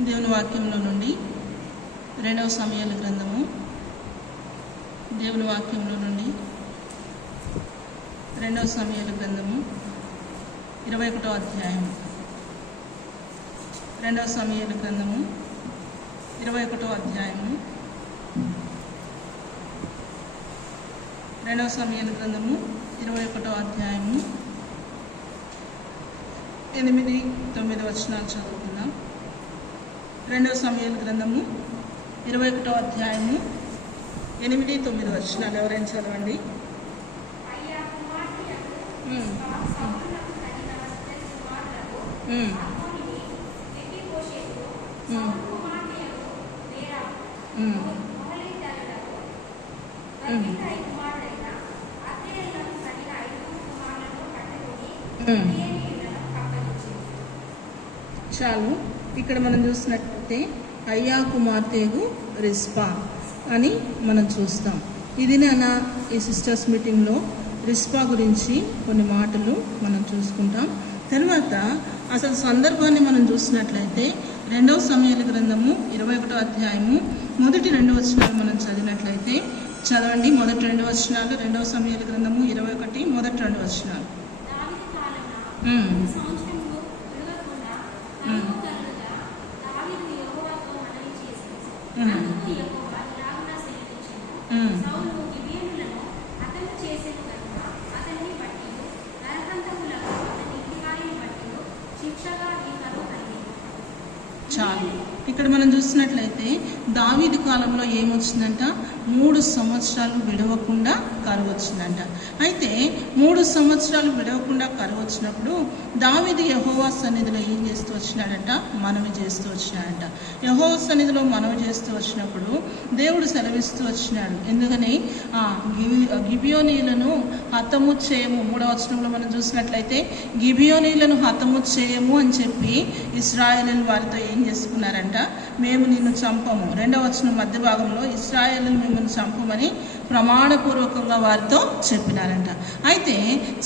దేవుని వాక్యంలో నుండి 2వ సమూయేలు గ్రంథము, దేవుని వాక్యంలో నుండి 2వ సమూయేలు గ్రంథము 21వ అధ్యాయం. 2వ సమూయేలు గ్రంథము 21వ అధ్యాయము. 2వ సమూయేలు గ్రంథము 21వ అధ్యాయము 8-9 వచనాలు చదువుకుందాం. 2వ సమూయేలు గ్రంథము 21వ అధ్యాయము 8-9 వచనాలు. ఎవరైనా చదవండి. చాలు. ఇక్కడ మనం చూసినట్లయితే అయ్యా కుమార్తెగు రిస్పా అని మనం చూస్తాం. ఇది ఈ సిస్టర్స్ మీటింగ్లో రిస్పా గురించి కొన్ని మాటలు మనం చూసుకుంటాం. తర్వాత అసలు సందర్భాన్ని మనం చూసినట్లయితే 2వ సమూయేలు గ్రంథము 21వ అధ్యాయము మొదటి 2 వచనాలు మనం చదివినట్లయితే చదవండి. మొదటి 2 వచనాలు 2వ సమూయేలు గ్రంథము 21 మొదటి 2 వచనాలు. చాలు. ఇక్కడ మనం చూసినట్లయితే దావీదు కాలంలో ఏమొచ్చిందంట, 3 సంవత్సరాలు విడవకుండా కరువు వచ్చిందంట. అయితే 3 సంవత్సరాలు విడవకుండా కరువు వచ్చినప్పుడు దావీదు యెహోవా సన్నిధిలో ఏం చేస్తూ వచ్చినాడంట, మనవి చేస్తూ వచ్చినాడంట. యెహోవా సన్నిధిలో మనవి చేస్తూ వచ్చినప్పుడు దేవుడు సెలవిస్తూ వచ్చినాడు. ఎందుకని గిబియోనీలను హతము చేయము, 3వ వచనంలో మనం చూసినట్లయితే గిబియోనీలను హతము చేయము అని చెప్పి ఇశ్రాయేలీయులు వారితో ఏం చేసుకున్నారంట, మేము నిన్ను చంపము. 2వ వచనం మధ్య భాగంలో ఇశ్రాయేలీయులు మిమ్మల్ని చంపమని ప్రమాణపూర్వకంగా వారితో చెప్పినారంట. అయితే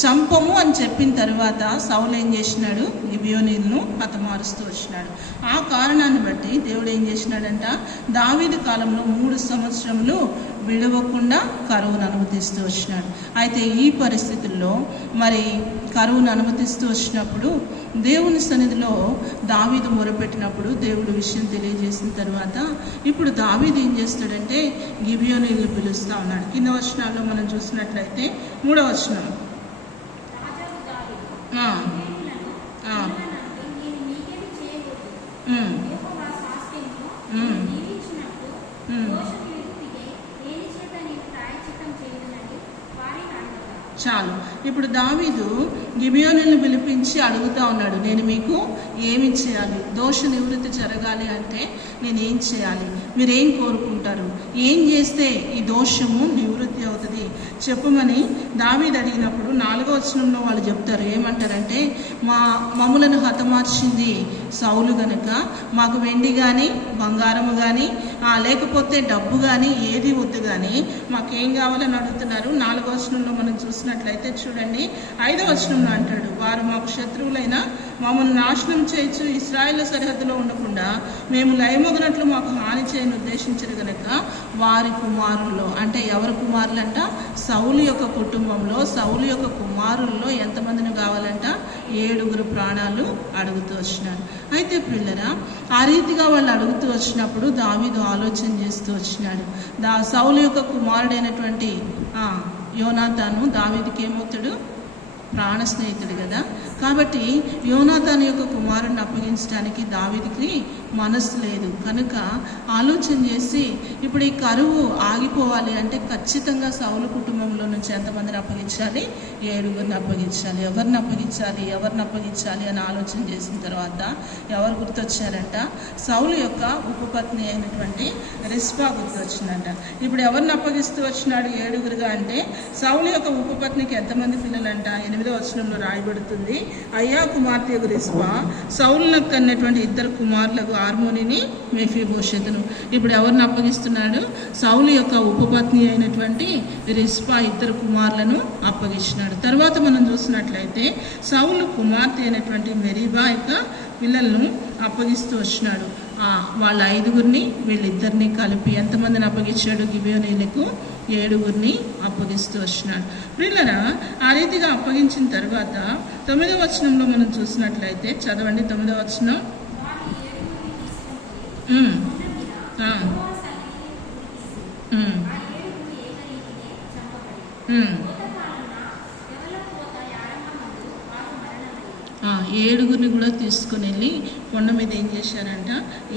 చంపము అని చెప్పిన తర్వాత సౌలు ఏం చేసినాడు, గిబియోనీలను హతమారుస్తూ వచ్చినాడు. ఆ కారణాన్ని బట్టి దేవుడు ఏం చేసినాడంట, దావీదు కాలంలో 3 సంవత్సరములు విడవకుండా కరువును అనుమతిస్తూ వచ్చినాడు. అయితే ఈ పరిస్థితుల్లో మరి కరువును అనుమతిస్తూ వచ్చినప్పుడు దేవుని సన్నిధిలో దావీదు మొరపెట్టినప్పుడు దేవుడు విషయం తెలియజేసిన తర్వాత ఇప్పుడు దావీదు ఏం చేస్తాడంటే గిబియోనీయులను పిలుస్తూ ఉన్నాడు. కింద వచనాల్లో మనం చూసినట్లయితే 3వ వచనం, చాలు. ఇప్పుడు దావీదు గిబియోనీయులను పిలిపించి అడుగుతూ ఉన్నాడు, నేను మీకు ఏమి చేయాలి, దోష నివృత్తి జరగాలి అంటే నేను ఏం చేయాలి, మీరేం కోరుకుంటారు, ఏం చేస్తే ఈ దోషము నివృత్తి అవుతుంది చెప్పమని దావీదు అడిగినప్పుడు 4వ వచనంలో వాళ్ళు చెప్తారు. ఏమంటారంటే, మమ్ములను హతమార్చింది సౌలు గనుక మాకు వెండి కానీ బంగారము కానీ లేకపోతే డబ్బు కానీ ఏది వద్దు కానీ మాకేం కావాలని అడుగుతున్నారు. 4వ వచనంలో మనం చూసినట్లయితే చూడండి, 5వ వచనంలో అంటాడు, వారు మాకు శత్రువులైనా మమ్మల్ని నాశనం చేయొచ్చు, ఇశ్రాయేలు సరిహద్దులో ఉండకుండా మేము లయమొగనట్లు మాకు హాని చేయని ఉద్దేశించరు కనుక వారి కుమారుల్లో, అంటే ఎవరి కుమారులు అంట, సౌలు యొక్క కుటుంబంలో సౌలు యొక్క కుమారుల్లో ఎంతమందిని కావాలంట, 7 ప్రాణాలు అడుగుతూ వచ్చినారు. అయితే పిల్లరా, ఆ రీతిగా వాళ్ళు అడుగుతూ వచ్చినప్పుడు దావీదు ఆలోచన చేస్తూ వచ్చినాడు. సౌలు యొక్క కుమారుడైనటువంటి యోనాతాను దావీదుకి ఏమవుతాడు, ప్రాణ స్నేహితుడు కదా. కాబట్టి యోనాతాను యొక్క కుమారుడిని అప్పగించడానికి దావీదుకి మనసు లేదు కనుక ఆలోచన చేసి ఇప్పుడు ఈ కరువు ఆగిపోవాలి అంటే ఖచ్చితంగా సౌలు కుటుంబంలో నుంచి ఎంతమందిని అప్పగించాలి, 7 అప్పగించాలి. ఎవరిని అప్పగించాలి అని ఆలోచన చేసిన తర్వాత ఎవరు గుర్తొచ్చారంట, సౌలు యొక్క ఉపపత్ని అయినటువంటి రిస్పా గుర్తొచ్చిందంట. ఇప్పుడు ఎవరిని అప్పగిస్తూ వచ్చినాడు 7 అంటే సౌలు యొక్క ఉపపత్నికి ఎంతమంది పిల్లలంట, 8వ వచనంలో రాయబడుతుంది, అయ్యా కుమార్తె రిస్పా సౌలునకు కన్నటువంటి 2 కుమారులకు హార్మోనిని మెఫీబోషెతును. ఇప్పుడు ఎవరిని అప్పగిస్తున్నాడు, సౌలు యొక్క ఉపపత్ని అయినటువంటి రిస్పా 2 కుమారులను అప్పగించినాడు. తర్వాత మనం చూసినట్లయితే సౌలు కుమార్తె అయినటువంటి మెరీబా యొక్క పిల్లలను అప్పగిస్తూ వచ్చినాడు. వాళ్ళ 5గురిని వీళ్ళిద్దరిని కలిపి ఎంతమందిని అప్పగించాడు? గిబియోనీయులకు 7గురిని అప్పగిస్తూ వచ్చినాడు. ప్రియులారా, ఆ రీతిగా అప్పగించిన తర్వాత 9వ వచనంలో మనం చూసినట్లయితే, చదవండి 9వ వచనం. ఏడుగురిని కూడా తీసుకుని వెళ్ళి కొండ మీద ఏం చేశారంట?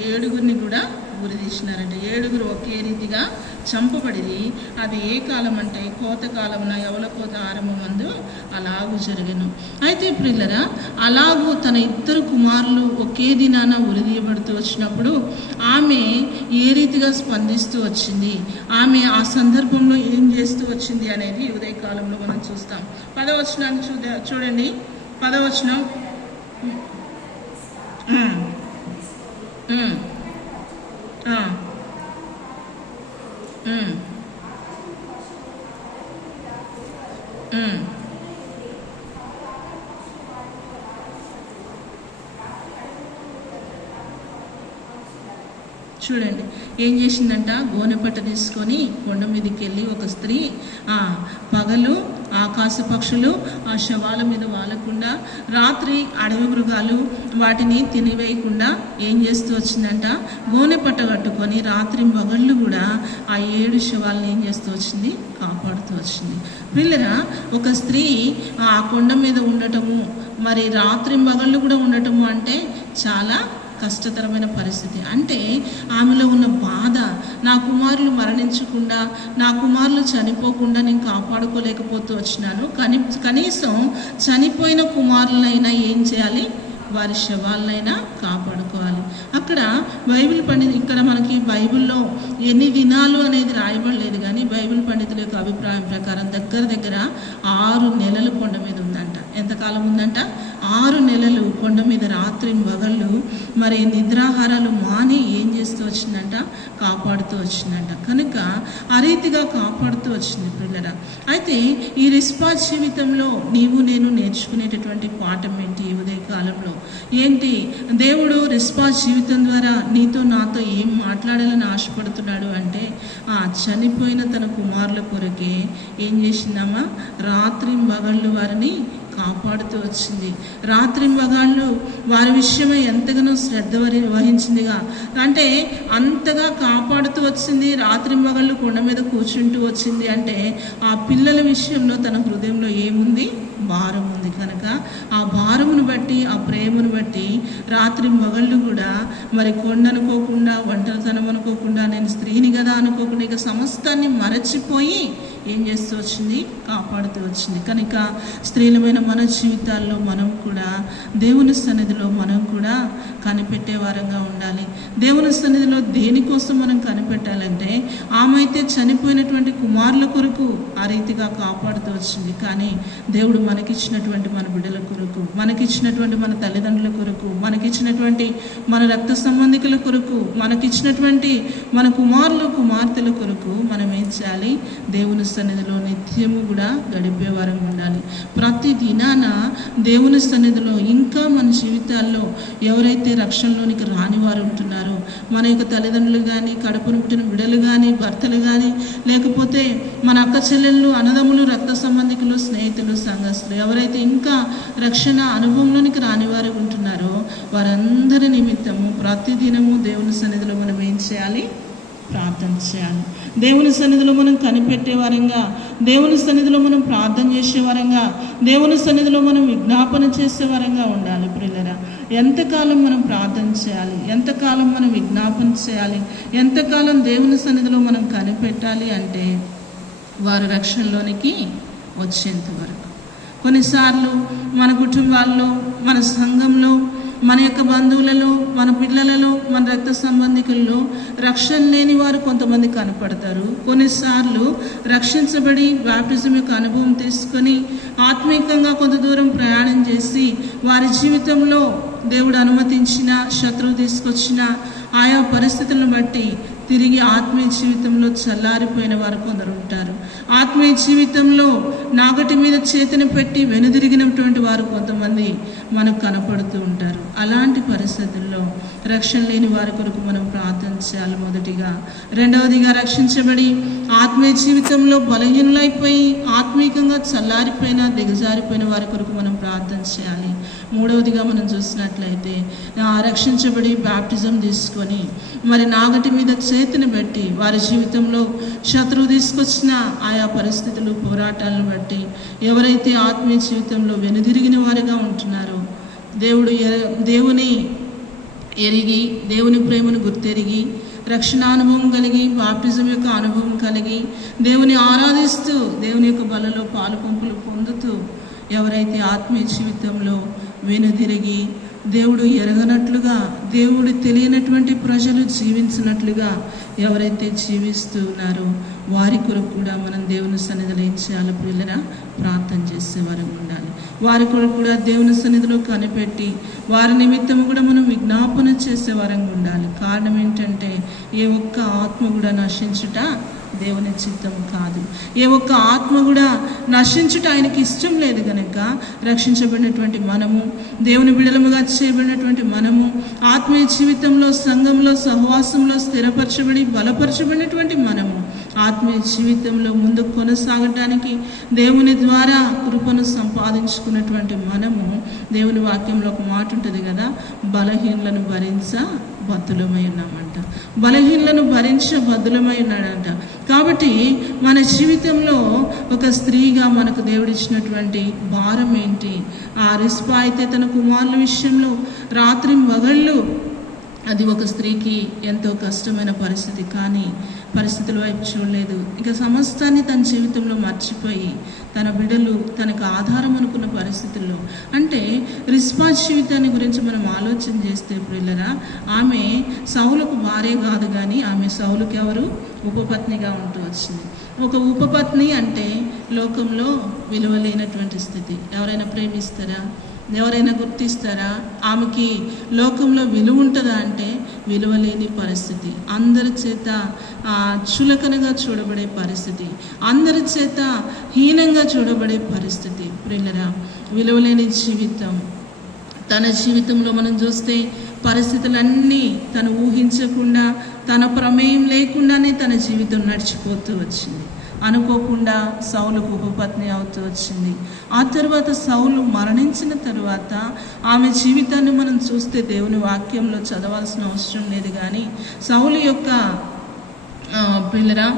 7గురిని కూడా ఉరి తీసినారంట. 7గురు ఒకే రీతిగా చంపబడి, అది ఏ కాలం అంటే కోతకాలమున యవల కోత ఆరంభమందు అలాగూ జరిగాను. అయితే ప్రియులరా, అలాగూ తన 2 కుమారులు ఒకే దినాన ఉరి తీయబడుతూ వచ్చినప్పుడు ఆమె ఏ రీతిగా స్పందిస్తూ వచ్చింది, ఆమె ఆ సందర్భంలో ఏం చేస్తూ వచ్చింది అనేది ఉదయకాలంలో మనం చూస్తాం. 10వ వచనాన్ని చూడండి. 10వ వచనం. చూడండి ఏం చేసిందంట? గోనెపట్ట తీసుకొని కొండ మీదకి వెళ్ళి ఒక స్త్రీ పగలు ఆకాశ పక్షులు ఆ శవాల మీద వాలకుండా, రాత్రి అడవి మృగాలు వాటిని తినివేయకుండా ఏం చేస్తూ వచ్చిందంట? గోనెపట్ట కట్టుకొని రాత్రి పగళ్ళు కూడా ఆ 7 శవాలను ఏం చేస్తూ వచ్చింది? కాపాడుతూ వచ్చింది. పిల్లరా, ఒక స్త్రీ ఆ కొండ మీద ఉండటము, మరి రాత్రి పగళ్ళు కూడా ఉండటము అంటే చాలా కష్టతరమైన పరిస్థితి. అంటే ఆమెలో ఉన్న బాధ, నా కుమారులు మరణించకుండా, నా కుమారులు చనిపోకుండా నేను కాపాడుకోలేకపోతూ వచ్చినాను, కనీసం చనిపోయిన కుమారులైనా ఏం చేయాలి? వారి శవాలనైనా కాపాడుకోవాలి. అక్కడ బైబిల్ ఇక్కడ మనకి బైబిల్లో ఎన్ని దినాలు అనేది రాయబడలేదు, కానీ బైబిల్ పండితుల యొక్క అభిప్రాయం ప్రకారం దగ్గర 6 నెలలు కొండ మీద ఉందంట. ఎంతకాలం ఉందంట? 6 నెలలు కొండ మీద రాత్రి పగళ్ళు మరి నిద్రాహారాలు మాని ఏం చేస్తూ వచ్చిందంట? కాపాడుతూ వచ్చిందంట. కనుక ఆ రీతిగా కాపాడుతూ వచ్చింది పిల్లరా. అయితే ఈ రిస్పా జీవితంలో నీవు నేను నేర్చుకునేటటువంటి పాఠం ఏంటి? ఈ ఉదయకాలంలో ఏంటి? దేవుడు రిస్పా జీవితం ద్వారా నీతో నాతో ఏం మాట్లాడాలని ఆశపడుతున్నాడు అంటే, చనిపోయిన తన కుమారుల కొరకే ఏం చేసిందమ్మా? రాత్రి పగళ్ళు వారిని కాపాడుతూ వచ్చింది. రాత్రి పగళ్ళు వారి విషయమై ఎంతగానో శ్రద్ధ వహించిందిగా, అంటే అంతగా కాపాడుతూ వచ్చింది. రాత్రి పగళ్ళు కొండ మీద కూర్చుంటూ వచ్చింది అంటే ఆ పిల్లల విషయంలో తన హృదయంలో ఏముంది? భారం ఉంది. కనుక ఆ భారమును బట్టి, ఆ ప్రేమను బట్టి రాత్రి పగళ్ళు కూడా మరి కొండ అనుకోకుండా, ఒంటరితనం అనుకోకుండా, నేను స్త్రీని కదా అనుకోకుండా, ఇక సమస్తాన్ని మరచిపోయి ఏం చేస్తూ వచ్చింది? కాపాడుతూ వచ్చింది. కనుక స్త్రీలమైన మన జీవితాల్లో మనం కూడా దేవుని సన్నిధిలో మనం కూడా కనిపెట్టే వారంగా ఉండాలి. దేవుని సన్నిధిలో దేనికోసం మనం కనిపెట్టాలంటే, ఆమె అయితే చనిపోయినటువంటి కుమారుల కొరకు ఆ రీతిగా కాపాడుతూ వచ్చింది. కానీ దేవుడు మనకిచ్చినటువంటి మన బిడ్డల కొరకు, మనకిచ్చినటువంటి మన తల్లిదండ్రుల కొరకు, మనకిచ్చినటువంటి మన రక్త సంబంధికుల కొరకు, మనకిచ్చినటువంటి మన కుమారులు కుమార్తెల కొరకు మనం ఏం చేయాలి? దేవుని సన్నిధిలో నిత్యము కూడా గడిపే వారంగా ఉండాలి. ప్రతి దినాన దేవుని సన్నిధిలో ఇంకా మన జీవితాల్లో ఎవరైతే రక్షణలోనికి రాని వారు ఉంటున్నారో, మన యొక్క తల్లిదండ్రులు కానీ, కడుపును పుట్టిన బిడ్డలు కానీ, భర్తలు కానీ, లేకపోతే మన అక్క చెల్లెళ్ళు, అన్నదమ్ములు, రక్త సంబంధికులు, స్నేహితులు, సంఘస్థులు ఎవరైతే ఇంకా రక్షణ అనుభవంలోనికి రాని వారు ఉంటున్నారో వారందరి నిమిత్తము ప్రతిదినము దేవుని సన్నిధిలో మనం ఏం చేయాలి? ప్రార్థన చేయాలి. దేవుని సన్నిధిలో మనం కనిపెట్టే వారంగా, దేవుని సన్నిధిలో మనం ప్రార్థన చేసే వారంగా, దేవుని సన్నిధిలో మనం విజ్ఞాపన చేసే వారంగా ఉండాలి. ప్రియులరా, ఎంతకాలం మనం ప్రార్థన చేయాలి? ఎంతకాలం మనం విజ్ఞాపన చేయాలి? ఎంతకాలం దేవుని సన్నిధిలో మనం కనిపెట్టాలి అంటే వారు రక్షణలోనికి వచ్చేంత వరకు. కొన్నిసార్లు మన కుటుంబాల్లో, మన సంఘంలో, మన యొక్క బంధువులలో, మన పిల్లలలో, మన రక్త సంబంధికుల్లో రక్షణ లేని వారు కొంతమంది కనపడతారు. కొన్నిసార్లు రక్షించబడి బాప్టిజం యొక్క అనుభవం తీసుకొని ఆత్మీయంగా కొంత దూరం ప్రయాణం చేసి వారి జీవితంలో దేవుడు అనుమతించిన, శత్రువు తీసుకొచ్చిన ఆయా పరిస్థితులను బట్టి తిరిగి ఆత్మీయ జీవితంలో చల్లారిపోయిన వారు కొందరు ఉంటారు. ఆత్మీయ జీవితంలో నాగటి మీద చేతిని పెట్టి వెనుదిరిగినటువంటి వారు కొంతమంది మనకు కనపడుతూ ఉంటారు. అలాంటి పరిస్థితుల్లో రక్షణ లేని వారి కొరకు మనం ప్రార్థన చేయాలి మొదటిగా. రెండవదిగా, రక్షించబడి ఆత్మీయ జీవితంలో బలహీనులైపోయి ఆత్మీయంగా చల్లారిపోయిన దిగజారిపోయిన వారి కొరకు మనం ప్రార్థన చేయాలి. మూడవదిగా మనం చూసినట్లయితే రక్షించబడి బాప్టిజం తీసుకొని మరి నాగటి మీద చేతిని పెట్టి వారి జీవితంలో శత్రువు తీసుకొచ్చిన ఆయా పరిస్థితులు పోరాటాలను బట్టి ఎవరైతే ఆత్మీయ జీవితంలో వెనుదిరిగిన వారిగా ఉంటున్నారో దేవుని ఎరిగి దేవుని ప్రేమను గుర్తెరిగి రక్షణ అనుభవం కలిగి బాప్టిజం యొక్క అనుభవం కలిగి దేవుని ఆరాధిస్తూ దేవుని యొక్క బలలో పాలు పంపులు పొందుతూ ఎవరైతే ఆత్మీయ జీవితంలో వెనుదిరిగి దేవుడు ఎరగనట్లుగా దేవుడు తెలియనటువంటి ప్రజలు జీవించినట్లుగా ఎవరైతే జీవిస్తూ ఉన్నారో వారి కొరకు కూడా మనం దేవుని సన్నిధిలో ఏం చేయాలి పిల్లరా? ప్రార్థన చేసేవారు ఉండాలి. వారి కొరకు కూడా దేవుని సన్నిధిలో కనిపెట్టి వారి నిమిత్తం కూడా మనం విజ్ఞాపన చేసేవారంగా ఉండాలి. కారణం ఏంటంటే ఏ ఒక్క ఆత్మ కూడా నశించుట దేవుని చిత్తం కాదు. ఏ ఒక్క ఆత్మ కూడా నశించుట ఆయనకి ఇష్టం లేదు కనుక రక్షించబడినటువంటి మనము, దేవుని బిడలముగా చేయబడినటువంటి మనము, ఆత్మీయ జీవితంలో సంఘంలో సహవాసంలో స్థిరపరచబడి బలపరచబడినటువంటి మనము ఆత్మీయ జీవితంలో ముందుకు కొనసాగటానికి దేవుని ద్వారా కృపను సంపాదించుకున్నటువంటి మనము, దేవుని వాక్యంలో ఒక మాట ఉంటుంది కదా, బలహీనలను భరించ బద్దులమై ఉన్నామంట. బలహీనలను భరించ బద్దులమై ఉన్నాడంట. కాబట్టి మన జీవితంలో ఒక స్త్రీగా మనకు దేవుడిచ్చినటువంటి భారం ఏంటి? ఆ రిస్పా అయితే తన కుమారుల విషయంలో రాత్రి మగళ్ళు అది ఒక స్త్రీకి ఎంతో కష్టమైన పరిస్థితి, కానీ పరిస్థితుల వైపు చూడలేదు. ఇక సమస్తాన్ని తన జీవితంలో మర్చిపోయి తన బిడ్డలు తనకు ఆధారం అనుకున్న పరిస్థితుల్లో, అంటే రిస్పా జీవితాన్ని గురించి మనం ఆలోచన చేస్తే పిల్లరా, ఆమె సౌలుకు భార్య కాదు, కానీ ఆమె సౌలుకి ఎవరు? ఉపపత్నిగా ఉంటూ వచ్చింది. ఒక ఉపపత్ని అంటే లోకంలో విలువ లేనటువంటి స్థితి. ఎవరైనా ప్రేమిస్తారా? ఎవరైనా గుర్తిస్తారా? ఆమెకి లోకంలో విలువ ఉంటుందా అంటే విలువ లేని పరిస్థితి. అందరి చేత చులకనగా చూడబడే పరిస్థితి, అందరి చేత హీనంగా చూడబడే పరిస్థితి. ప్రియులరా, విలువలేని జీవితం. తన జీవితంలో మనం చూస్తే పరిస్థితులన్నీ తను ఊహించకుండా తన ప్రమేయం లేకుండానే తన జీవితం నడిచిపోతూ వచ్చింది. అనుకోకుండా సౌలుకు ఉపపత్ని అవుతూ వచ్చింది. ఆ తర్వాత సౌలు మరణించిన తరువాత ఆమె జీవితాన్ని మనం చూస్తే దేవుని వాక్యంలో చదవాల్సిన అవసరం లేదు, కానీ సౌలు యొక్క పిల్లరా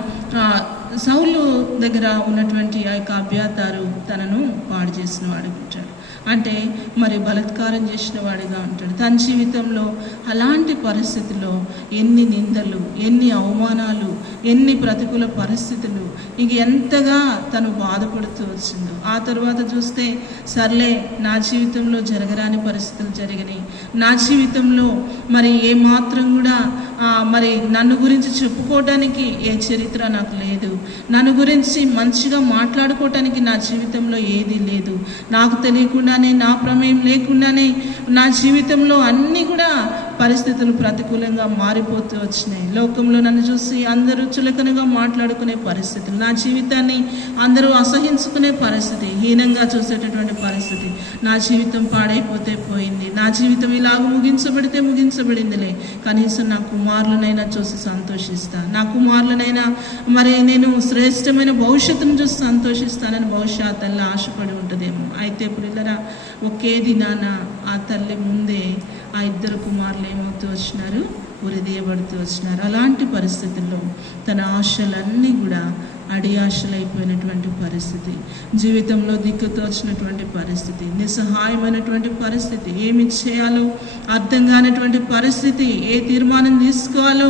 సౌలు దగ్గర ఉన్నటువంటి ఆ యొక్క అభ్యాతారు తనను పాడు చేసిన వాడు ఉంటాడు. అంటే మరి బలాత్కారం చేసిన వాడిగా ఉంటాడు. తన జీవితంలో అలాంటి పరిస్థితుల్లో ఎన్ని నిందలు, ఎన్ని అవమానాలు, ఎన్ని ప్రతికూల పరిస్థితులు, ఇంక ఎంతగా తను బాధపడుతూ వచ్చిందో. ఆ తర్వాత చూస్తే సర్లే నా జీవితంలో జరగరాని పరిస్థితులు జరిగినాయి, నా జీవితంలో మరి ఏమాత్రం కూడా మరి నన్ను గురించి చెప్పుకోవడానికి ఏ చరిత్ర నాకు లేదు, నన్ను గురించి మంచిగా మాట్లాడుకోవటానికి నా జీవితంలో ఏదీ లేదు, నాకు తెలియకుండానే నా ప్రమేయం లేకుండానే నా జీవితంలో అన్నీ కూడా పరిస్థితులు ప్రతికూలంగా మారిపోతూ వచ్చినాయి. లోకంలో నన్ను చూసి అందరూ చులకనగా మాట్లాడుకునే పరిస్థితులు, నా జీవితాన్ని అందరూ అసహించుకునే పరిస్థితి, హీనంగా చూసేటటువంటి పరిస్థితి. నా జీవితం పాడైపోతే పోయింది, నా జీవితం ఇలాగ ముగించబడితే ముగించబడిందిలే, కనీసం నా కుమారులనైనా చూసి సంతోషిస్తా, నా కుమారులనైనా మరి నేను శ్రేష్టమైన భవిష్యత్తును చూసి సంతోషిస్తానని బహుశా ఆ తల్లి ఆశపడి ఉంటుందేమో. అయితే పిల్లరా, ఒకే దినాన ఆ తల్లి ముందే ఆ ఇద్దరు కుమారులు ఏమవుతూ వచ్చినారు? ఉరిదీయబడుతూ వచ్చినారు. అలాంటి పరిస్థితుల్లో తన ఆశలన్నీ కూడా అడియాశలైపోయినటువంటి పరిస్థితి, జీవితంలో దిక్కుతో వచ్చినటువంటి పరిస్థితి, నిస్సహాయమైనటువంటి పరిస్థితి, ఏమి చేయాలో అర్థం కానటువంటి పరిస్థితి, ఏ తీర్మానం తీసుకోవాలో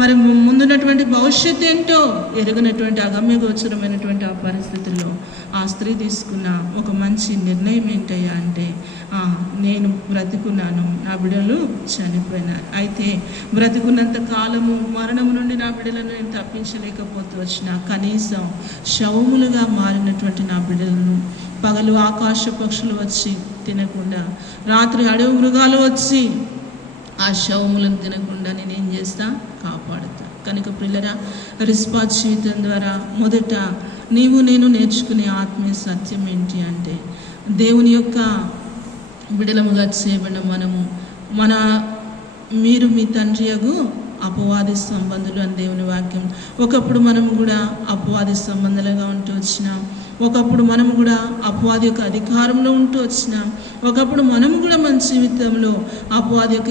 మరి ముందున్నటువంటి భవిష్యత్తు ఏంటో ఎరుగనటువంటి అగమ్యగోచరమైనటువంటి ఆ పరిస్థితుల్లో ఆ స్త్రీ తీసుకున్న ఒక మంచి నిర్ణయం ఏంటయ్యా అంటే, నేను బ్రతికున్నాను, నా బిడ్డలు చనిపోయినారు, అయితే బ్రతికున్నంత కాలము మరణం నుండి నా బిడ్డలను నేను తప్పించలేకపోతూ వచ్చిన, కనీసం శవములుగా మారినటువంటి నా బిడ్డలను పగలు ఆకాశ పక్షులు వచ్చి తినకుండా, రాత్రి అడవి మృగాలు వచ్చి ఆ శవములను తినకుండా నేనేం చేస్తా? కాపాడుతా. కనుక ప్రియులరా, రిస్పా జీవితం ద్వారా మొదట నీవు నేను నేర్చుకునే ఆత్మీయ సత్యం ఏంటి అంటే, దేవుని యొక్క బిడలముగా చేయబడిన మీరు మీ తండ్రి యగు అపవాది సంబంధులు అని దేవుని వాక్యం. ఒకప్పుడు మనం కూడా అపవాది సంబంధాలుగా ఉంటూ వచ్చినాం. ఒకప్పుడు మనం కూడా అపవాది యొక్క అధికారంలో ఉంటూ వచ్చినాం. ఒకప్పుడు మనం కూడా మన జీవితంలో అపవాది యొక్క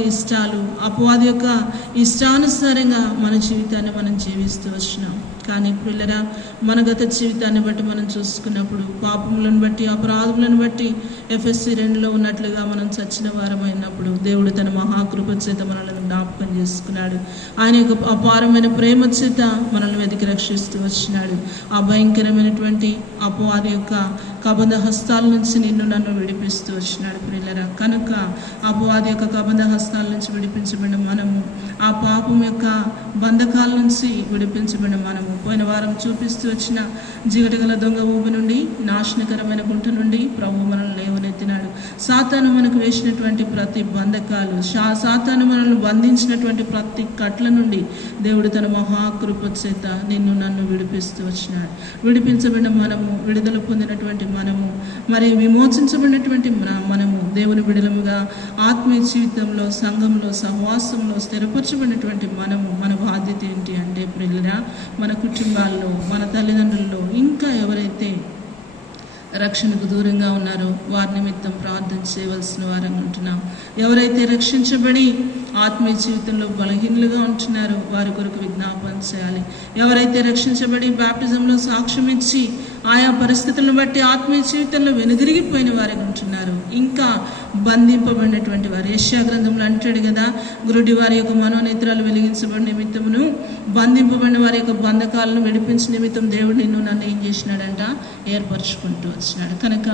అపవాది యొక్క ఇష్టానుసారంగా మన జీవితాన్ని మనం జీవిస్తూ వచ్చినాం. కానీ ప్రియులరా, మన గత జీవితాన్ని బట్టి మనం చూసుకున్నప్పుడు పాపములను బట్టి అపరాధములను బట్టి ఎఫెస్సీ 2లో ఉన్నట్లుగా మనం చచ్చిన వారమైనప్పుడు దేవుడు తన మహాకృప చేత మనల్ని జ్ఞాపకం చేసుకున్నాడు. ఆయన యొక్క అపారమైన ప్రేమ చేత మనల్ని వెతికి రక్షిస్తూ వచ్చినాడు. ఆ భయంకరమైనటువంటి అపవాది యొక్క కబంధ హస్తాల నుంచి నన్ను విడిపిస్తూ వచ్చినాడు ప్రియులరా. కనుక అపవాది యొక్క కబంధ హస్తాల నుంచి విడిపించబడిన మనము, ఆ పాపం యొక్క బంధకాల నుంచి విడిపించబడిన మనము, పోయిన వారం చూపిస్తూ వచ్చిన జిగటగల దొంగ ఊబి నుండి, నాశనకరమైన గుంట నుండి ప్రభు మనల్ని లేవనెత్తినాడు. సాతాను మనకు వేసినటువంటి ప్రతి బంధకాలు, సాతాను మనల్ని బంధించినటువంటి ప్రతి కట్ల నుండి దేవుడు తన మహాకృప చేత నన్ను విడిపిస్తూ వచ్చినాడు. విడిపించబడిన మనము, విడుదల పొందినటువంటి మనము, మరి విమోచించబడినటువంటి మనము దేవుని బిడలముగా ఆత్మీయ జీవితంలో, సంఘంలో, సహవాసంలో స్థిరపరచబడినటువంటి మన బాధ్యత ఏంటి అంటే ప్రియులరా, మన కుటుంబాల్లో, మన తల్లిదండ్రుల్లో ఇంకా ఎవరైతే రక్షణకు దూరంగా ఉన్నారో వారి నిమిత్తం ప్రార్థన చేయవలసిన వారం ఉంటున్నాం. ఎవరైతే రక్షించబడి ఆత్మీయ జీవితంలో బలహీనులుగా ఉంటున్నారో వారి కొరకు విజ్ఞాపన చేయాలి. ఎవరైతే రక్షించబడి బాప్టిజంలో సాక్ష్యం ఇచ్చి ఆయా పరిస్థితులను బట్టి ఆత్మీయ జీవితంలో వెనుదిరిగిపోయిన వారి ఉంటున్నారు, ఇంకా బంధింపబడినటువంటి వారు. యెషయా గ్రంథంలో అంటాడు కదా, గురుడి వారి యొక్క మనోనేత్రాలు వెలిగించబడిన నిమిత్తమును బంధింపబడిన వారి యొక్క బంధకాలను విడిపించిన నిమిత్తం దేవుడు నన్ను ఏం చేసినాడంట, ఏర్పరచుకుంటూ వచ్చినాడు. కనుక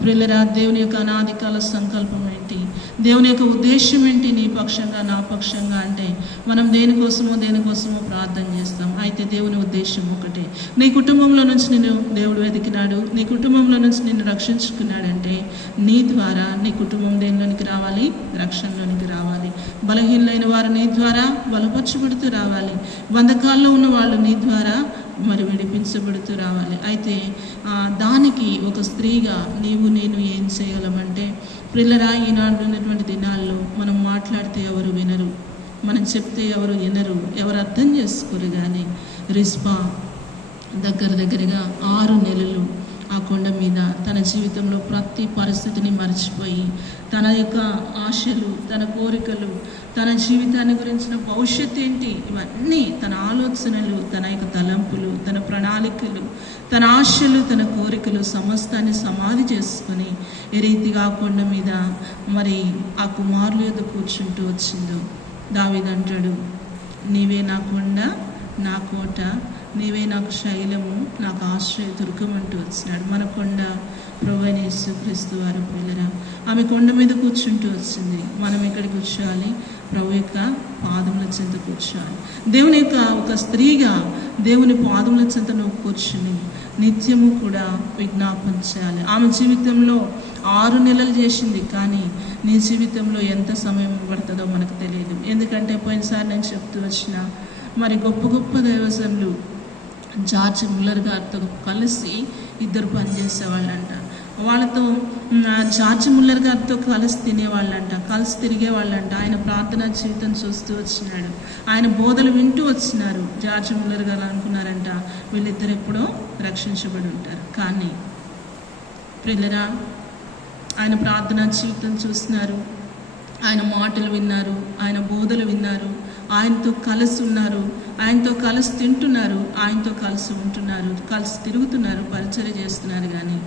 ప్రియులరా, దేవుని యొక్క అనాదికాల సంకల్పం ఏంటి, దేవుని యొక్క ఉద్దేశం ఏంటి నీ పక్షంగా నా పక్షంగా అంటే మనం దేనికోసమో ప్రార్థన చేస్తాం. అయితే దేవుని ఉద్దేశం ఒకటే, నీ కుటుంబంలో నుంచి నిన్ను దేవుడు వెతికినాడు, నీ కుటుంబంలో నుంచి నిన్ను రక్షించుకున్నాడంటే నీ ద్వారా నీ కుటుంబం దేనిలోనికి రావాలి, రక్షణలోనికి రావాలి. బలహీనైన వారు నీ ద్వారా బలపరచబడుతూ రావాలి. బంధకాల్లో ఉన్న వాళ్ళు నీ ద్వారా మరి విడిపించబడుతూ రావాలి. అయితే దానికి ఒక స్త్రీగా నేను ఏం చేయగలమంటే ప్రియులరా, ఈనాడు ఉన్నటువంటి దినాల్లో మనం మాట్లాడితే ఎవరు వినరు, మనం చెప్తే ఎవరు వినరు, ఎవరు అర్థం చేసుకోరు. కానీ రిస్పా దగ్గరగా 6 నెలలు ఆ కొండ మీద తన జీవితంలో ప్రతి పరిస్థితిని మర్చిపోయి తన యొక్క ఆశలు, తన కోరికలు, తన జీవితాన్ని గురించిన భవిష్యత్తు ఏంటి, ఇవన్నీ తన ఆలోచనలు, తన యొక్క తలంపులు, తన ప్రణాళికలు, తన ఆశలు, తన కోరికలు సమస్తాన్ని సమాధి చేసుకొని ఏ రీతిగా ఆ కొండ మీద మరి ఆ కుమారుల యొద్ద కూర్చుంటూ వచ్చిందో దావీదు అంటాడు, నీవే నా కొండ, నా కోట, నీవే నాకు శైలము, నాకు ఆశ్రయ దుర్గం అంటూ వచ్చినాడు. మన కొండ ప్రభువైన యేసుక్రీస్తు వారు. ప్రియులరా, ఆమె కొండ మీద కూర్చుంటూ వచ్చింది. మనం ఎక్కడికి కూర్చోవాలి, ప్రభు యొక్క పాదముల చెంత కూర్చోవాలి. దేవుని యొక్క ఒక స్త్రీగా దేవుని పాదముల చెంత నువ్వు కూర్చుని నిత్యము కూడా విజ్ఞాపన చేయాలి. ఆమె జీవితంలో 6 నెలలు చేసింది, కానీ నీ జీవితంలో ఎంత సమయం పడుతుందో మనకు తెలియదు. ఎందుకంటే పోయినసారి నేను చెప్తూ వచ్చిన మరి గొప్ప దైవజనులు జార్జ్ ముల్లర్ గారితో కలిసి 2 పనిచేసేవాళ్ళంట. వాళ్ళతో జార్జ్ ముల్లర్ గారితో కలిసి తినేవాళ్ళంట, కలిసి తిరిగేవాళ్ళంట. ఆయన ప్రార్థనా జీవితం చూస్తూ వచ్చినాడు, ఆయన బోధలు వింటూ వచ్చినారు. జార్జ్ ముల్లర్ గారు అనుకున్నారంట వీళ్ళిద్దరు ఎప్పుడో రక్షించబడి ఉంటారు. కానీ ప్రియులరా, ఆయన ప్రార్థనా జీవితం చూస్తున్నారు, ఆయన మాటలు విన్నారు, ఆయన బోధలు విన్నారు, ఆయనతో కలిసి ఉన్నారు, ఆయనతో కలిసి తింటున్నారు, ఆయనతో కలిసి ఉంటున్నారు, కలిసి తిరుగుతున్నారు, పరిచర్య చేస్తున్నారు. కానీ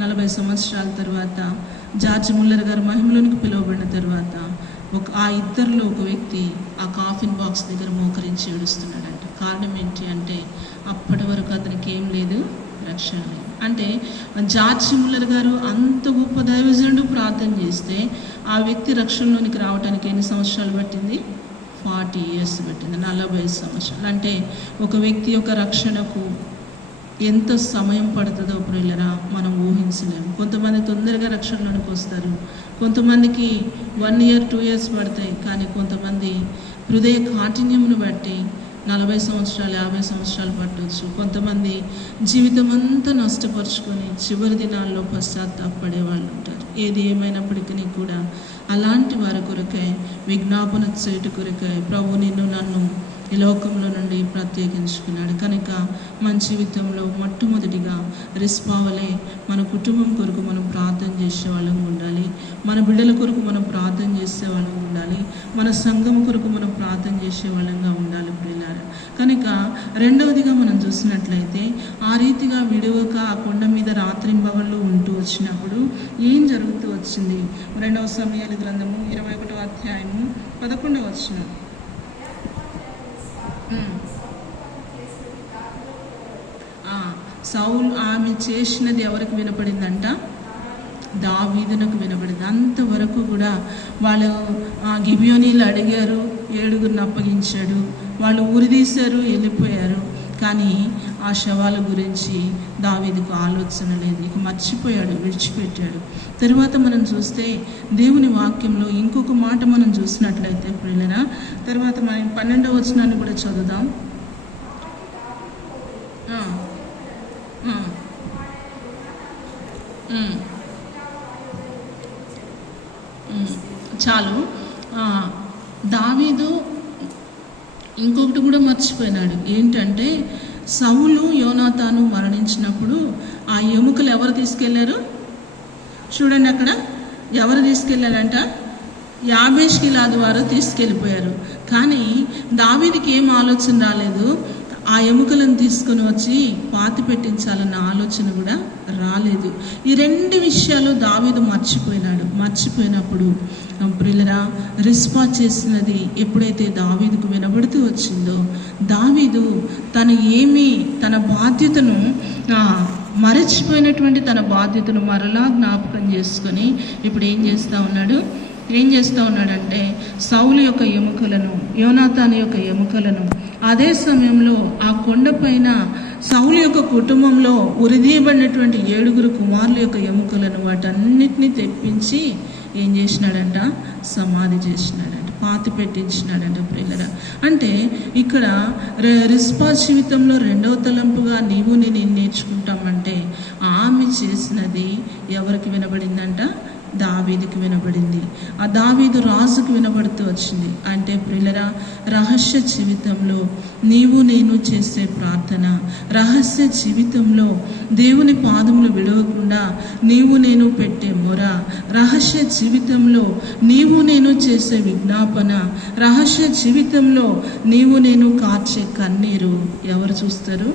40 సంవత్సరాల తర్వాత జార్జ్ ముల్లర్ గారు మహిమలోనికి పిలువబడిన తర్వాత ఆ ఇద్దరిలో ఒక వ్యక్తి ఆ కాఫిన్ బాక్స్ దగ్గర మోకరించి ఏడుస్తున్నాడంట. కారణం ఏంటి అంటే అప్పటి వరకు అతనికి ఏం లేదు, రక్షణ లేదు. అంటే జార్జ్ ముల్లర్ గారు అంత గొప్ప దైవజనుడు ప్రార్థన చేస్తే ఆ వ్యక్తి రక్షణలోనికి రావడానికి ఎన్ని సంవత్సరాలు పట్టింది? 40 years పట్టింది, 40 సంవత్సరాలు. అంటే ఒక వ్యక్తి యొక్క రక్షణకు ఎంత సమయం పడుతుందో ప్రియులరా మనం ఊహించలేము. కొంతమంది తొందరగా రక్షణలోనికి వస్తారు, కొంతమందికి 1 year 2 years పడతాయి. కానీ కొంతమంది హృదయ కాఠిన్యమును బట్టి 40 సంవత్సరాలు 50 సంవత్సరాలు పట్టవచ్చు. కొంతమంది జీవితం అంతా నష్టపరుచుకొని చివరి దినాల్లో పశ్చాత్తాపడే వాళ్ళు ఉంటారు. ఏది ఏమైనప్పటికీ కూడా అలాంటి వారి కొరకై విజ్ఞాపన చేటు కొరకై ప్రభు నిన్ను నన్ను ఈ లోకంలో నుండి ప్రత్యేకించుకున్నాడు. కనుక మన జీవితంలో మొట్టమొదటిగా రిస్పావలే మన కుటుంబం కొరకు మనం ప్రార్థన చేసే వాళ్ళం ఉండాలి. మన బిడ్డల కొరకు మనం ప్రార్థన చేసే వాళ్ళం ఉండాలి. మన సంఘం కొరకు మనం ప్రార్థన చేసే వాళ్ళంగా ఉండాలి పిల్లారా. కనుక రెండవదిగా మనం చూసినట్లయితే ఆ రీతిగా విడవక ఆ కొండ మీద రాత్రింబవళ్ళు ఉంటూ వచ్చినప్పుడు ఏం జరుగుతూ వచ్చింది? 2వ సమూయేలు గ్రంథము 21వ అధ్యాయము 11వ వచనం. సౌలు ఆమె చేసినది ఎవరికి వినపడిందంట? దావీదునకు వినపడింది. అంతవరకు కూడా వాళ్ళు గిబియోనీలు అడిగారు, 7గురిని అప్పగించాడు, వాళ్ళు ఉరిదీశారు, వెళ్ళిపోయారు. కానీ ఆ శవాల గురించి దావీదుకు ఆలోచన లేదు, ఇక మర్చిపోయాడు, విడిచిపెట్టాడు. తరువాత మనం చూస్తే దేవుని వాక్యంలో ఇంకొక మాట మనం చూసినట్లయితే ప్రియులరా, తర్వాత మనం 12వ వచనాన్ని కూడా చదువుదాం. చాలు. దావీదు ఇంకొకటి కూడా మర్చిపోయినాడు. ఏంటంటే సౌలు యోనాతాను మరణించినప్పుడు ఆ ఎముకలు ఎవరు తీసుకెళ్లారు? చూడండి, అక్కడ ఎవరు తీసుకెళ్లారంట? యాబేష్ గిలాదు వారు తీసుకెళ్ళిపోయారు. కానీ దావీదుకి ఏం ఆలోచన రాలేదు, ఆ ఎముకలను తీసుకొని వచ్చి పాతి పెట్టించాలన్న ఆలోచన కూడా రాలేదు. ఈ 2 విషయాలు దావీదు మర్చిపోయినాడు. మర్చిపోయినప్పుడు ప్రియులరా, రిస్పా చేసినది ఎప్పుడైతే దావీదుకు వినబడుతూ వచ్చిందో, దావీదు తన బాధ్యతను మరచిపోయినటువంటి తన బాధ్యతను మరలా జ్ఞాపకం చేసుకొని ఇప్పుడు ఏం చేస్తూ ఉన్నాడంటే సౌలు యొక్క ఎముకలను, యోనాతాను యొక్క ఎముకలను, అదే సమయంలో ఆ కొండపైన సౌలు యొక్క కుటుంబంలో ఉరిదీయబడినటువంటి 7గురు కుమారుల యొక్క ఎముకలను వాటన్నిటినీ తెప్పించి ఏం చేసినాడంట? సమాధి చేసినాడంట, పాతి పెట్టించినాడంట ప్రియులరా. అంటే ఇక్కడ రిస్పా జీవితంలో 2వ తలంపుగా నీవు నేను ఏం నేర్చుకుంటామంటే, ఆమె చేసినది ఎవరికి వినబడిందంట? దావీదుకి వినబడింది. ఆ దావీదు రాజుకు వినబడుతూ వచ్చింది. అంటే ప్రియులరా, రహస్య జీవితంలో నీవు నేను చేసే ప్రార్థన, రహస్య జీవితంలో దేవుని పాదములు విడవకుండా నీవు నేను పెట్టే మొర, రహస్య జీవితంలో నీవు నేను చేసే విజ్ఞాపన, రహస్య జీవితంలో నీవు నేను కార్చే కన్నీరు ఎవరు చూస్తారు?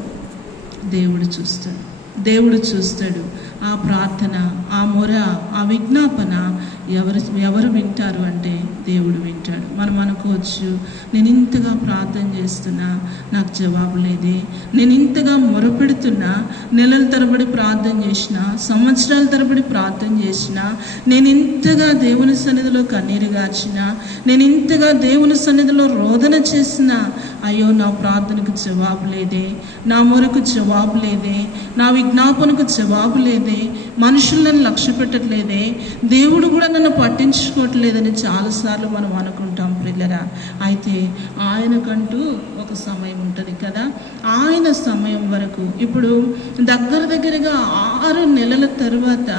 దేవుడు చూస్తాడు. ఆ ప్రార్థన, ఆ మొర, ఆ విజ్ఞాపన ఎవరు వింటారు అంటే దేవుడు వింటాడు. మనం అనుకోవచ్చు, నేను ఇంతగా ప్రార్థన చేస్తున్నా నాకు జవాబు లేదే, నేను ఇంతగా మొరపెడుతున్నా, నెలల తరబడి ప్రార్థన చేసినా, సంవత్సరాల తరబడి ప్రార్థన చేసినా, నేను ఇంతగా దేవుని సన్నిధిలో కన్నీరు గార్చినా, నేను ఇంతగా దేవుని సన్నిధిలో రోదన చేసినా, అయ్యో నా ప్రార్థనకు జవాబు లేదే, నా మొరకు జవాబు లేదే, నా విజ్ఞాపనకు జవాబు లేదే, మనుషులు నన్ను లక్ష్య పెట్టట్లేదే, దేవుడు కూడా నన్ను పట్టించుకోవట్లేదని చాలాసార్లు మనం అనుకుంటాం ప్రియులరా. అయితే ఆయనకంటూ ఒక సమయం ఉంటుంది కదా, ఆయన సమయం వరకు. ఇప్పుడు దగ్గరగా 6 నెలల తరువాత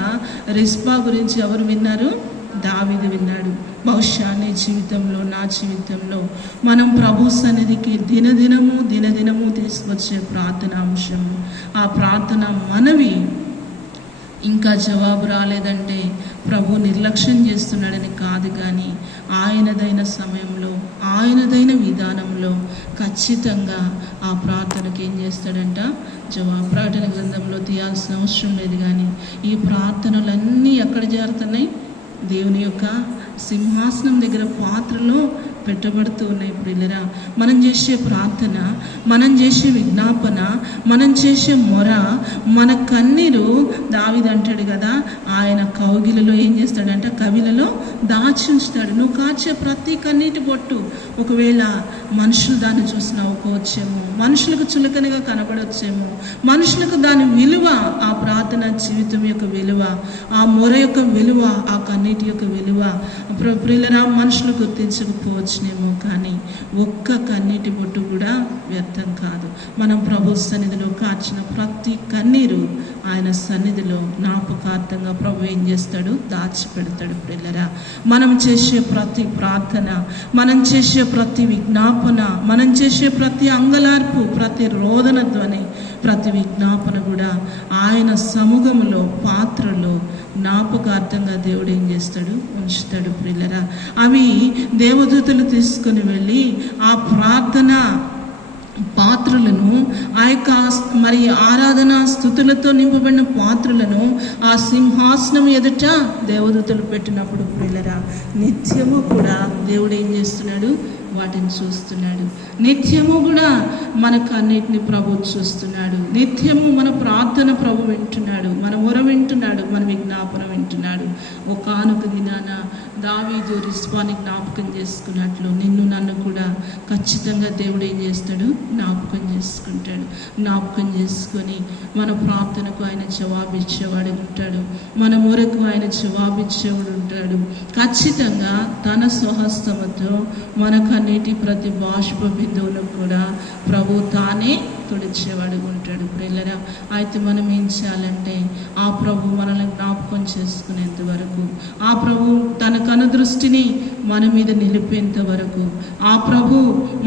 రిస్పా గురించి ఎవరు విన్నారు? దావీదు విన్నాడు. బహుశా నీ జీవితంలో, నా జీవితంలో మనం ప్రభు సన్నిధికి దినదినము తీసుకొచ్చే ప్రార్థన అంశము, ఆ ప్రార్థన మనవి ఇంకా జవాబు రాలేదంటే ప్రభు నిర్లక్ష్యం చేస్తున్నాడని కాదు, కానీ ఆయనదైన సమయంలో, ఆయనదైన విధానంలో ఖచ్చితంగా ఆ ప్రార్థనకి ఏం చేస్తాడంట? జవాబు. ప్రార్థన గ్రంథంలో తీయాల్సిన అవసరం లేదు, కానీ ఈ ప్రార్థనలన్నీ ఎక్కడ చేరుతున్నాయి? దేవుని యొక్క సింహాసనం దగ్గర పాత్రలో పెట్టబడుతూ ఉన్నాయి ప్రియులరా. మనం చేసే ప్రార్థన, మనం చేసే విజ్ఞాపన, మనం చేసే మొర, మన కన్నీరు దావీదు అంటాడు కదా, ఆయన కౌగిలలో ఏం చేస్తాడంట? కవిలలో దాచి ఉంచుతాడు. నువ్వు కాచే ప్రతి కన్నీటి బొట్టు ఒకవేళ మనుషులు దాన్ని చూసి నవ్వుకోవచ్చేమో, మనుషులకు చులకనగా కనబడవచ్చేమో, మనుషులకు దాని విలువ, ఆ ప్రార్థన జీవితం యొక్క విలువ, ఆ మొర యొక్క విలువ, ఆ కన్నీటి యొక్క విలువ ప్రియులరా మనుషులు గుర్తించకపోవచ్చు. ఉండవచ్చునేమో, కానీ ఒక్క కన్నీటి బొట్టు కూడా వ్యర్థం కాదు. మనం ప్రభు సన్నిధిలో కార్చిన ప్రతి కన్నీరు ఆయన సన్నిధిలో జ్ఞాపకార్థంగా ప్రభు ఏం చేస్తాడు? దాచిపెడతాడు. పిల్లరా, మనం చేసే ప్రతి ప్రార్థన, మనం చేసే ప్రతి విజ్ఞాపన, మనం చేసే ప్రతి అంగలార్పు, ప్రతి రోదన ధ్వని, ప్రతి విజ్ఞాపన కూడా ఆయన సముఖంలో పాత్రలో జ్ఞాపకార్థంగా దేవుడు ఏం చేస్తాడు? ఉంచుతాడు. పిల్లరా, అవి దేవదూతలు తీసుకొని వెళ్ళి ఆ ప్రార్థన పాత్రలను, ఆ యొక్క మరి ఆరాధన స్తుతులతో నింపబడిన పాత్రలను ఆ సింహాసనం ఎదుట దేవదూతలు పెట్టినప్పుడు పిల్లరా, నిత్యము కూడా దేవుడు ఏం చేస్తున్నాడు? వాటిని చూస్తున్నాడు. నిత్యము కూడా మనకు అన్నిటిని ప్రభు చూస్తున్నాడు. నిత్యము మన ప్రార్థన ప్రభు వింటున్నాడు, మన మొర వింటున్నాడు, మన విజ్ఞాపన వింటున్నాడు. ఒకానొక దినాన దావీదు రిస్పాని జ్ఞాపకం చేసుకున్నట్లు నిన్ను నన్ను కూడా ఖచ్చితంగా దేవుడు ఏం చేస్తాడు? జ్ఞాపకం చేసుకుంటాడు. జ్ఞాపకం చేసుకొని మన ప్రార్థనకు ఆయన జవాబిచ్చేవాడు ఉంటాడు, మన మొరకు ఆయన జవాబిచ్చేవాడు ఉంటాడు. ఖచ్చితంగా తన స్వహస్తముతో మనకు అన్నిటి ప్రతి బాష్ప బిందువును కూడా ప్రభు తానే తుడిచేవాడు ఉంటాడు. పిల్లరా, అయితే మనం ఏం చేయాలంటే ఆ ప్రభు మనల్ని జ్ఞాపకం చేసుకునేంత వరకు, ఆ ప్రభు తన కనుదృష్టిని మన మీద నిలిపేంత వరకు, ఆ ప్రభు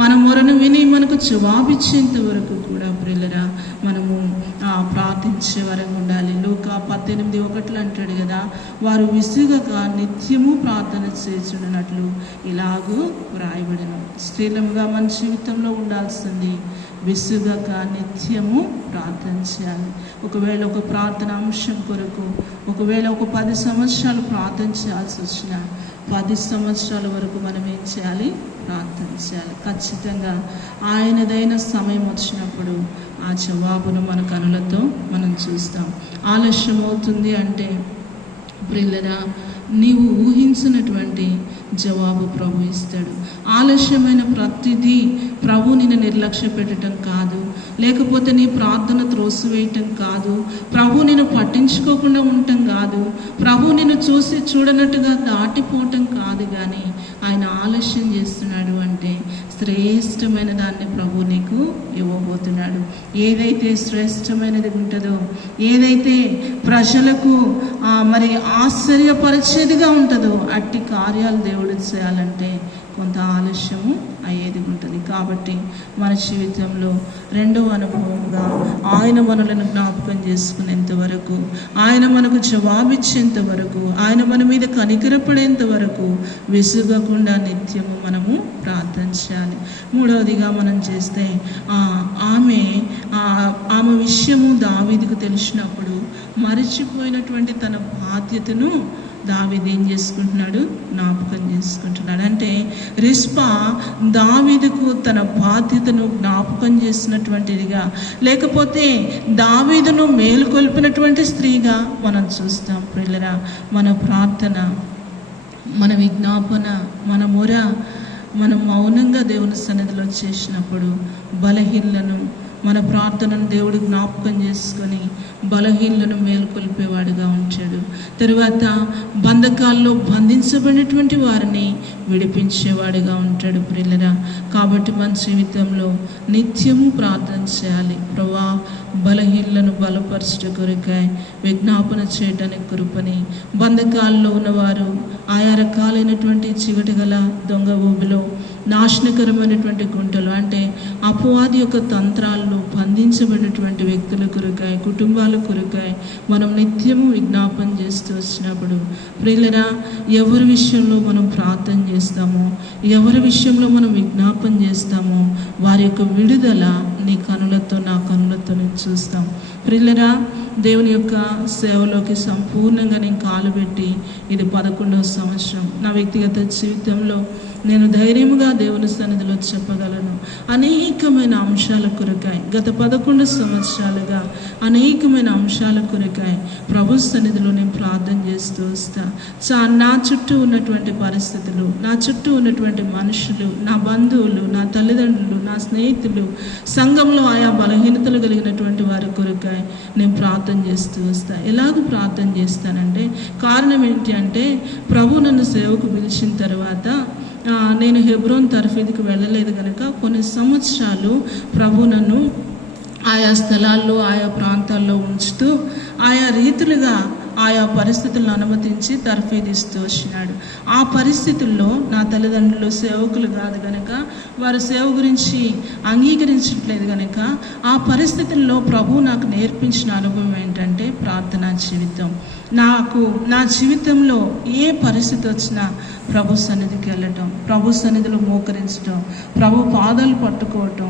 మన మొరను విని మనకు జవాబిచ్చేంత వరకు కూడా పిల్లరా మనము ప్రార్థించే వరకు ఉండాలి. లూకా 18:1 అంటాడు కదా, వారు విసుగక నిత్యము ప్రార్థన చేస్తున్నట్లు ఇలాగూ వ్రాయబడిన. స్త్రీలముగా మన జీవితంలో ఉండాల్సింది విసుగక నిత్యము ప్రార్థన చేయాలి. ఒకవేళ ఒక ప్రార్థన అంశం కొరకు ఒకవేళ ఒక 10 సంవత్సరాలు ప్రార్థన చేయాల్సి వచ్చిన 10 సంవత్సరాల వరకు మనం ఏం చేయాలి? ప్రార్థన చేయాలి. ఖచ్చితంగా ఆయనదైన సమయం వచ్చినప్పుడు ఆ జవాబును మన కనులతో మనం చూస్తాం. ఆలస్యం అవుతుంది అంటే ప్రియులరా, నీవు ఊహించినటువంటి జవాబు ప్రభు ఇస్తాడు. ఆలస్యమైన ప్రతిదీ ప్రభు నిన్ను నిర్లక్ష్య పెట్టడం కాదు, లేకపోతే నీ ప్రార్థన త్రోసివేయటం కాదు, ప్రభు నిన్ను పట్టించుకోకుండా ఉండటం కాదు, ప్రభు నిన్ను చూసి చూడనట్టుగా దాటిపోవటం కాదు. కానీ ఆయన ఆలస్యం చేస్తున్నాడు అంటే శ్రేష్టమైన దాన్ని ప్రభు నీకు ఇవ్వబోతున్నాడు. ఏదైతే శ్రేష్టమైనది ఉంటుందో, ఏదైతే ప్రజలకు మరి ఆశ్చర్యపరిచేదిగా ఉంటుందో అట్టి కార్యాలు దేవుడు చేయాలంటే కొంత ఆలస్యము అయ్యేది ఉంటుంది. కాబట్టి మన జీవితంలో రెండవ అనుభవంగా ఆయన మనలను జ్ఞాపకం చేసుకునేంత వరకు, ఆయన మనకు జవాబిచ్చేంత వరకు, ఆయన మన మీద కనికరపడేంత వరకు విసుగకుండా నిత్యము మనము ప్రార్థన చేయాలి. మూడవదిగా మనం చేస్తే ఆమె విషయము దావీదుకు తెలిసినప్పుడు మరిచిపోయినటువంటి తన బాధ్యతను దావీదు ఏం చేసుకుంటున్నాడు? జ్ఞాపకం చేసుకుంటున్నాడు. అంటే రిస్పా దావీదుకు తన బాధ్యతను జ్ఞాపకం చేసినటువంటిదిగా, లేకపోతే దావీదును మేలుకొల్పినటువంటి స్త్రీగా మనం చూస్తాం. ప్రియులరా, మన ప్రార్థన, మన విజ్ఞాపన, మన మొర మనం మౌనంగా దేవుని సన్నిధిలో చేసినప్పుడు బలహీనలను, మన ప్రార్థనను దేవుడు జ్ఞాపకం చేసుకొని బలహీనలను మేల్కొల్పేవాడుగా ఉంచాడు. తరువాత బంధకాల్లో బంధించబడినటువంటి వారిని విడిపించేవాడుగా ఉంటాడు. ప్రియులరా, కాబట్టి మన జీవితంలో నిత్యము ప్రార్థన చేయాలి. ప్రభువా, బలహీనలను బలపరచుట కొరకై విజ్ఞాపన చేయటానికి కృపని, బంధకాల్లో ఉన్నవారు ఆయా రకాలైనటువంటి చివటి గల దొంగ ఊబిలో, నాశనకరమైనటువంటి గుంటలు అంటే అపవాది యొక్క తంత్రాల్లో బంధించబడినటువంటి వ్యక్తుల కొరకాయ, కుటుంబాల కొరకాయ మనం నిత్యము విజ్ఞాపన చేస్తూ వచ్చినప్పుడు ప్రియులరా, ఎవరి విషయంలో మనం ప్రార్థన చేస్తామో, ఎవరి విషయంలో మనం విజ్ఞాపన చేస్తామో వారి యొక్క విడుదల నీ కనులతో నా కనులతో చూస్తాం. ప్రియులరా, దేవుని యొక్క సేవలోకి సంపూర్ణంగా నేను కాలు పెట్టి ఇది 11వ సంవత్సరం. నా వ్యక్తిగత జీవితంలో నేను ధైర్యముగా దేవుని సన్నిధిలో చెప్పగలను. అనేకమైన అంశాల కొరకాయ గత 11 సంవత్సరాలుగా అనేకమైన అంశాల కొరకాయ ప్రభు సన్నిధిలో నేను ప్రార్థన చేస్తూ వస్తా. నా చుట్టూ ఉన్నటువంటి పరిస్థితులు, నా చుట్టూ ఉన్నటువంటి మనుషులు, నా బంధువులు, నా తల్లిదండ్రులు, నా స్నేహితులు, సంఘంలో ఆయా బలహీనతలు కలిగినటువంటి వారి కొరకాయ నేను ప్రార్థన చేస్తూ వస్తా. ఎలాగ ప్రార్థన చేస్తానంటే, కారణం ఏంటి అంటే ప్రభు నన్ను సేవకు పిలిచిన తర్వాత నేను హెబ్రోన్ తర్ఫీదుకి వెళ్ళలేదు కనుక కొన్ని సంవత్సరాలు ప్రభు నన్ను ఆయా స్థలాల్లో ఆయా ప్రాంతాల్లో ఉంచుతూ ఆయా రీతులుగా ఆయా పరిస్థితులను అనుమతించి తర్ఫీదిస్తూ వచ్చినాడు. ఆ పరిస్థితుల్లో నా తల్లిదండ్రులు సేవకులు కాదు కనుక, వారు సేవ గురించి అంగీకరించట్లేదు కనుక, ఆ పరిస్థితుల్లో ప్రభు నాకు నేర్పించిన అనుభవం ఏంటంటే ప్రార్థనా జీవితం. నా జీవితంలో ఏ పరిస్థితి వచ్చినా ప్రభు సన్నిధికి వెళ్ళటం, ప్రభు సన్నిధిలో మోకరించడం, ప్రభు పాదాలు పట్టుకోవటం,